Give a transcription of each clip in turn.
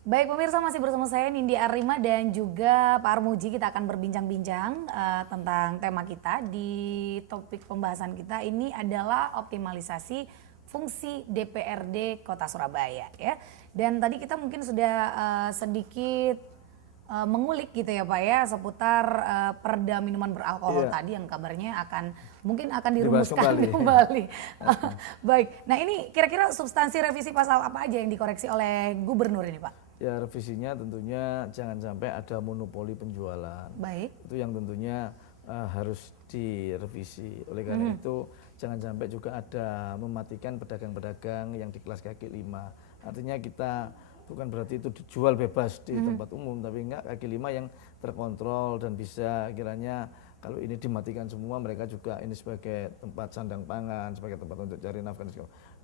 Baik pemirsa, masih bersama saya Nindi Arima dan juga Pak Armuji. Kita akan berbincang-bincang tentang tema kita di topik pembahasan kita. Ini adalah optimalisasi fungsi DPRD Kota Surabaya ya. Dan tadi kita mungkin sudah sedikit mengulik gitu ya Pak ya seputar perda minuman beralkohol tadi yang kabarnya mungkin akan dirumuskan kembali. Baik, nah ini kira-kira substansi revisi pasal apa aja yang dikoreksi oleh Gubernur ini Pak? Ya, revisinya tentunya jangan sampai ada monopoli penjualan. Baik. Itu yang tentunya harus direvisi. Oleh karena itu jangan sampai juga ada mematikan pedagang-pedagang yang di kelas kaki 5. Artinya kita bukan berarti itu dijual bebas di tempat umum, tapi enggak, kaki 5 yang terkontrol dan bisa kiranya kalau ini dimatikan semua, mereka juga ini sebagai tempat sandang pangan, sebagai tempat untuk cari nafkah.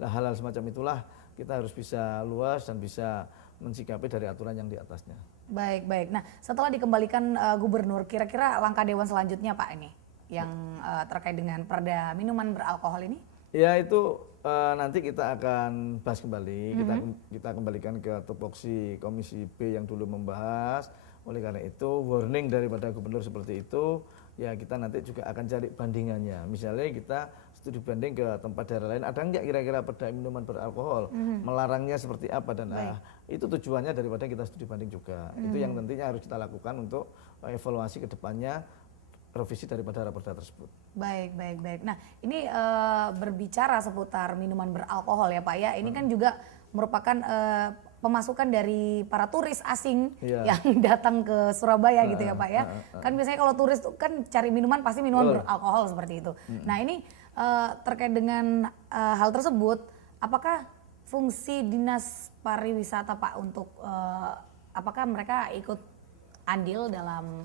Nah, hal-hal semacam itulah kita harus bisa luas dan bisa mensikapi dari aturan yang di atasnya. Baik, baik. Nah, setelah dikembalikan Gubernur, kira-kira langkah Dewan selanjutnya Pak ini yang terkait dengan perda minuman beralkohol ini? Ya, itu nanti kita akan bahas kembali. Kita kembalikan ke tupoksi Komisi B yang dulu membahas. Oleh karena itu, warning daripada Gubernur seperti itu, ya kita nanti juga akan cari bandingannya. Misalnya kita studi banding ke tempat daerah lain, ada nggak kira-kira perda minuman beralkohol, melarangnya seperti apa, dan itu tujuannya daripada kita studi banding juga. Itu yang nantinya harus kita lakukan untuk evaluasi ke depannya revisi daripada perda tersebut. Baik, baik, baik. Nah ini berbicara seputar minuman beralkohol ya Pak ya, ini kan juga merupakan pemasukan dari para turis asing yang datang ke Surabaya gitu ya Pak ya. Kan biasanya kalau turis tuh kan cari minuman pasti minuman beralkohol seperti itu. Nah ini terkait dengan hal tersebut, apakah fungsi Dinas Pariwisata Pak untuk apakah mereka ikut andil dalam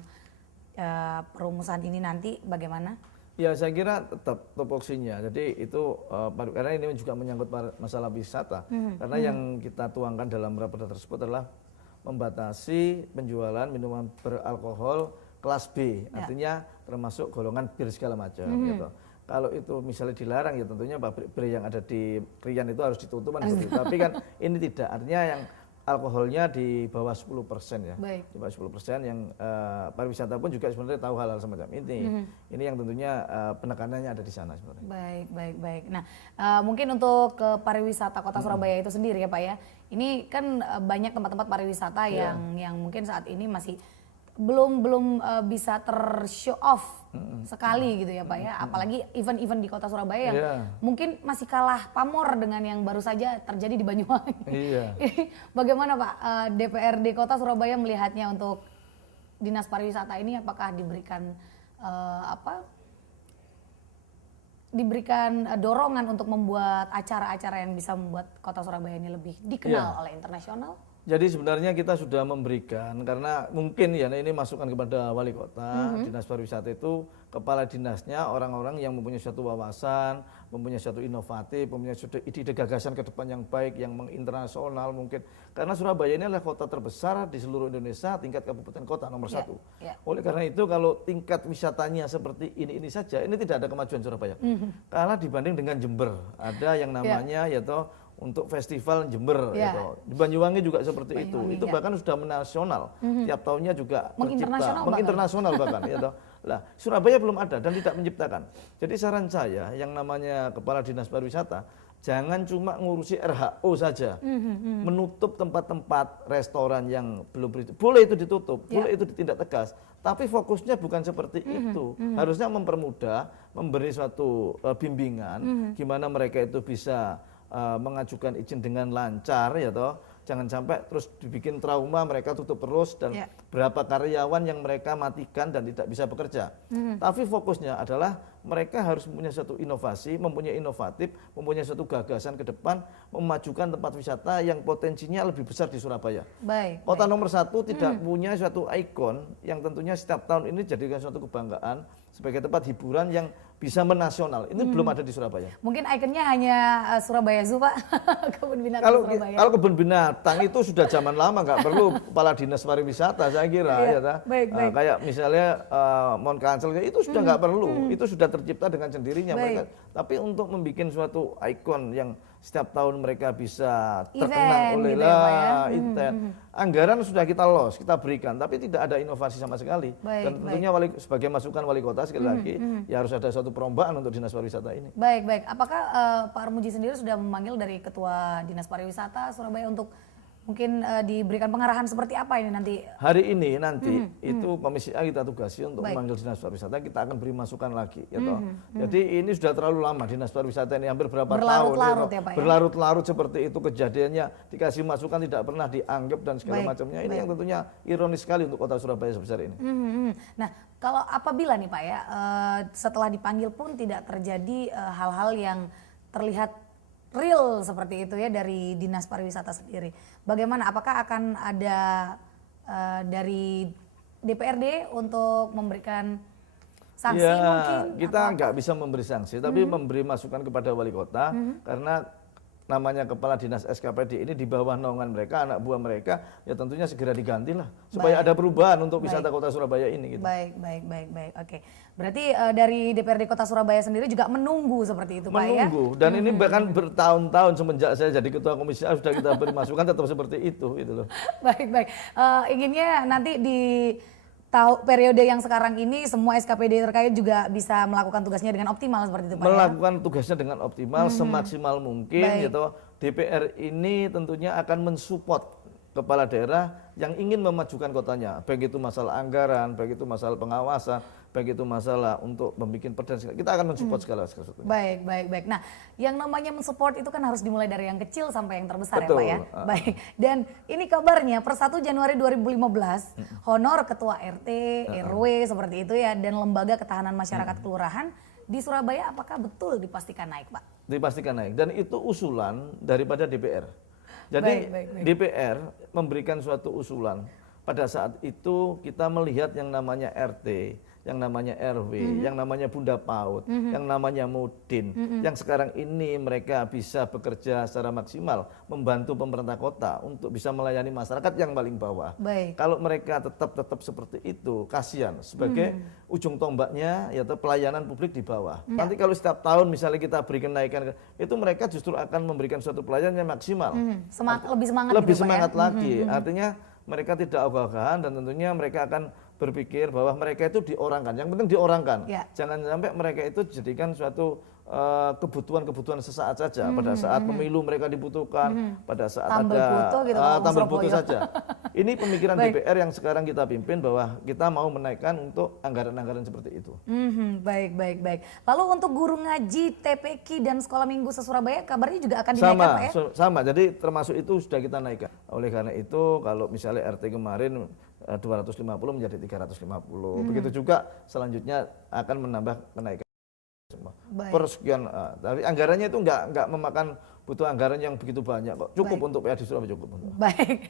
perumusan ini nanti bagaimana? Ya, saya kira tetap topoksinya. Jadi itu karena ini juga menyangkut masalah wisata. Karena yang kita tuangkan dalam raperda tersebut adalah membatasi penjualan minuman beralkohol kelas B, artinya termasuk golongan bir segala macam. Gitu. Kalau itu misalnya dilarang, ya tentunya pabrik bir yang ada di Rian itu harus ditutup. Tapi kan ini tidak, artinya yang alkoholnya di bawah 10% ya. Baik. Di bawah 10% yang pariwisata pun juga sebenarnya tahu hal-hal semacam ini. Ini yang tentunya penekanannya ada di sana sebenarnya. Baik, baik, baik. Nah, mungkin untuk ke pariwisata Kota Surabaya itu sendiri ya Pak ya. Ini kan banyak tempat-tempat pariwisata yang mungkin saat ini masih belum bisa ter-show off sekali gitu ya Pak ya. Apalagi event-event di Kota Surabaya yang mungkin masih kalah pamor dengan yang baru saja terjadi di Banyuwangi. Bagaimana Pak DPRD Kota Surabaya melihatnya untuk Dinas Pariwisata ini, apakah diberikan diberikan dorongan untuk membuat acara-acara yang bisa membuat Kota Surabaya ini lebih dikenal oleh internasional? Jadi sebenarnya kita sudah memberikan, karena mungkin ya ini masukan kepada wali kota, dinas pariwisata itu kepala dinasnya orang-orang yang mempunyai suatu wawasan, mempunyai suatu inovatif, mempunyai suatu ide gagasan ke depan yang baik, yang menginternasional mungkin. Karena Surabaya ini adalah kota terbesar di seluruh Indonesia, tingkat kabupaten kota nomor 1. Oleh karena itu kalau tingkat wisatanya seperti ini saja, ini tidak ada kemajuan Surabaya. Kalah dibanding dengan Jember, ada yang namanya yaitu untuk festival Jember, gitu. Di Banyuwangi juga seperti itu. Itu bahkan sudah menasional. Tiap tahunnya juga tercipta, menginternasional bahkan. Gitu. Lah, Surabaya belum ada dan tidak menciptakan. Jadi saran saya, yang namanya kepala dinas pariwisata, jangan cuma ngurusi RHO saja, menutup tempat-tempat restoran yang belum boleh itu ditutup, boleh itu ditindak tegas. Tapi fokusnya bukan seperti itu. Harusnya mempermudah, memberi suatu bimbingan, gimana mereka itu bisa mengajukan izin dengan lancar ya toh, jangan sampai terus dibikin trauma, mereka tutup terus dan berapa karyawan yang mereka matikan dan tidak bisa bekerja. Tapi fokusnya adalah mereka harus mempunyai satu inovasi, mempunyai inovatif, mempunyai satu gagasan ke depan, memajukan tempat wisata yang potensinya lebih besar di Surabaya. Kota nomor 1 tidak punya suatu ikon yang tentunya setiap tahun ini jadikan suatu kebanggaan sebagai tempat hiburan yang bisa menasional. Ini belum ada di Surabaya. Mungkin ikonnya hanya Surabaya Zoo Pak, kebun binatang Surabaya. Kalau kebun binatang itu sudah zaman lama, nggak perlu kepala dinas pariwisata saya kira. Kayak misalnya Mount Kancil itu sudah nggak perlu, itu sudah tercipta dengan sendirinya mereka. Tapi untuk membuat suatu ikon yang setiap tahun mereka bisa terkenang oleh Anggaran sudah kita loss, kita berikan, tapi tidak ada inovasi sama sekali. Dan tentunya sebagai masukan wali kota sekali lagi, ya harus ada suatu perombakan untuk Dinas Pariwisata ini. Baik. Apakah Pak Armuji sendiri sudah memanggil dari Ketua Dinas Pariwisata Surabaya untuk mungkin diberikan pengarahan seperti apa ini nanti? Hari ini nanti itu Komisi A kita tugasi untuk memanggil Dinas Pariwisata, kita akan beri masukan lagi. Ya toh. Jadi ini sudah terlalu lama Dinas Pariwisata ini hampir berapa tahun. Berlarut-larut ya Pak ya? Berlarut-larut seperti itu kejadiannya, dikasih masukan tidak pernah dianggap dan segala macamnya. Ini yang tentunya ironis sekali untuk kota Surabaya sebesar ini. Nah kalau apabila nih Pak ya, setelah dipanggil pun tidak terjadi hal-hal yang terlihat real seperti itu ya dari Dinas Pariwisata sendiri. Bagaimana? Apakah akan ada dari DPRD untuk memberikan sanksi mungkin? Kita nggak bisa memberi sanksi, tapi memberi masukan kepada wali kota karena namanya kepala dinas SKPD ini di bawah naungan mereka, anak buah mereka, ya tentunya segera digantilah supaya ada perubahan untuk wisata kota Surabaya ini. Gitu. Baik. Oke. Berarti dari DPRD Kota Surabaya sendiri juga menunggu seperti itu Pak ya? Menunggu, dan ini bahkan bertahun-tahun semenjak saya jadi Ketua Komisi A sudah kita beri masukan tetap seperti itu gitu loh. Baik. Inginnya nanti di periode yang sekarang ini semua SKPD terkait juga bisa melakukan tugasnya dengan optimal seperti itu Pak melakukan tugasnya dengan optimal semaksimal mungkin gitu. DPR ini tentunya akan mensupport kepala daerah yang ingin memajukan kotanya, baik itu masalah anggaran, baik itu masalah pengawasan, baik itu masalah untuk membuat perda, kita akan mensupport segala sesuatu. Baik. Nah, yang namanya mensupport itu kan harus dimulai dari yang kecil sampai yang terbesar. Betul. Ya Pak ya. Baik. Dan ini kabarnya per 1 Januari 2015 honor ketua RT, RW seperti itu ya dan lembaga ketahanan masyarakat kelurahan di Surabaya apakah betul dipastikan naik, Pak? Dipastikan naik dan itu usulan daripada DPR. Jadi DPR memberikan suatu usulan. Pada saat itu kita melihat yang namanya RT, yang namanya RW, yang namanya Bunda PAUD, yang namanya Mudin, yang sekarang ini mereka bisa bekerja secara maksimal, membantu pemerintah kota untuk bisa melayani masyarakat yang paling bawah. Kalau mereka tetap seperti itu, kasihan sebagai ujung tombaknya yaitu pelayanan publik di bawah. Nanti kalau setiap tahun misalnya kita beri kenaikan, itu mereka justru akan memberikan suatu pelayanan yang maksimal. Lebih semangat lagi. Artinya mereka tidak ogah-ogahan dan tentunya mereka akan berpikir bahwa mereka itu diorangkan. Yang penting diorangkan. Jangan sampai mereka itu dijadikan suatu kebutuhan-kebutuhan sesaat saja. Pada saat pemilu mereka dibutuhkan, pada saat tampil butuh saja. Ini pemikiran DPR yang sekarang kita pimpin bahwa kita mau menaikkan untuk anggaran-anggaran seperti itu. Baik. Lalu untuk guru ngaji, TPQ dan sekolah minggu se-Surabaya kabarnya juga akan dinaikkan Pak ya? Sama, jadi termasuk itu sudah kita naikkan. Oleh karena itu kalau misalnya RT kemarin 250 menjadi 350. Begitu juga selanjutnya akan menambah kenaikan. Persekian, tapi anggarannya itu nggak memakan butuh anggaran yang begitu banyak kok. Cukup untuk PAD Surabaya cukup. Baik.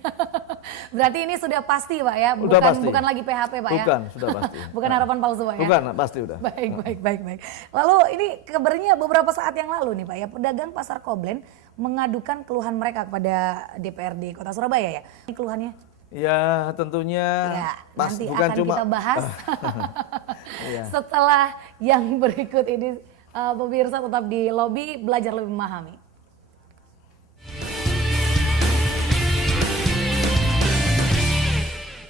Berarti ini sudah pasti Pak ya, bukan lagi PHP Pak ya? Bukan, sudah pasti. Bukan harapan palsu Pak ya? Bukan, pasti udah. Baik. Lalu ini kabarnya beberapa saat yang lalu nih Pak ya, pedagang pasar Koblen mengadukan keluhan mereka kepada DPRD Kota Surabaya ya. Ini keluhannya? Ya tentunya nanti bukan akan kita bahas setelah yang berikut ini. Pemirsa tetap di Lobi belajar lebih memahami.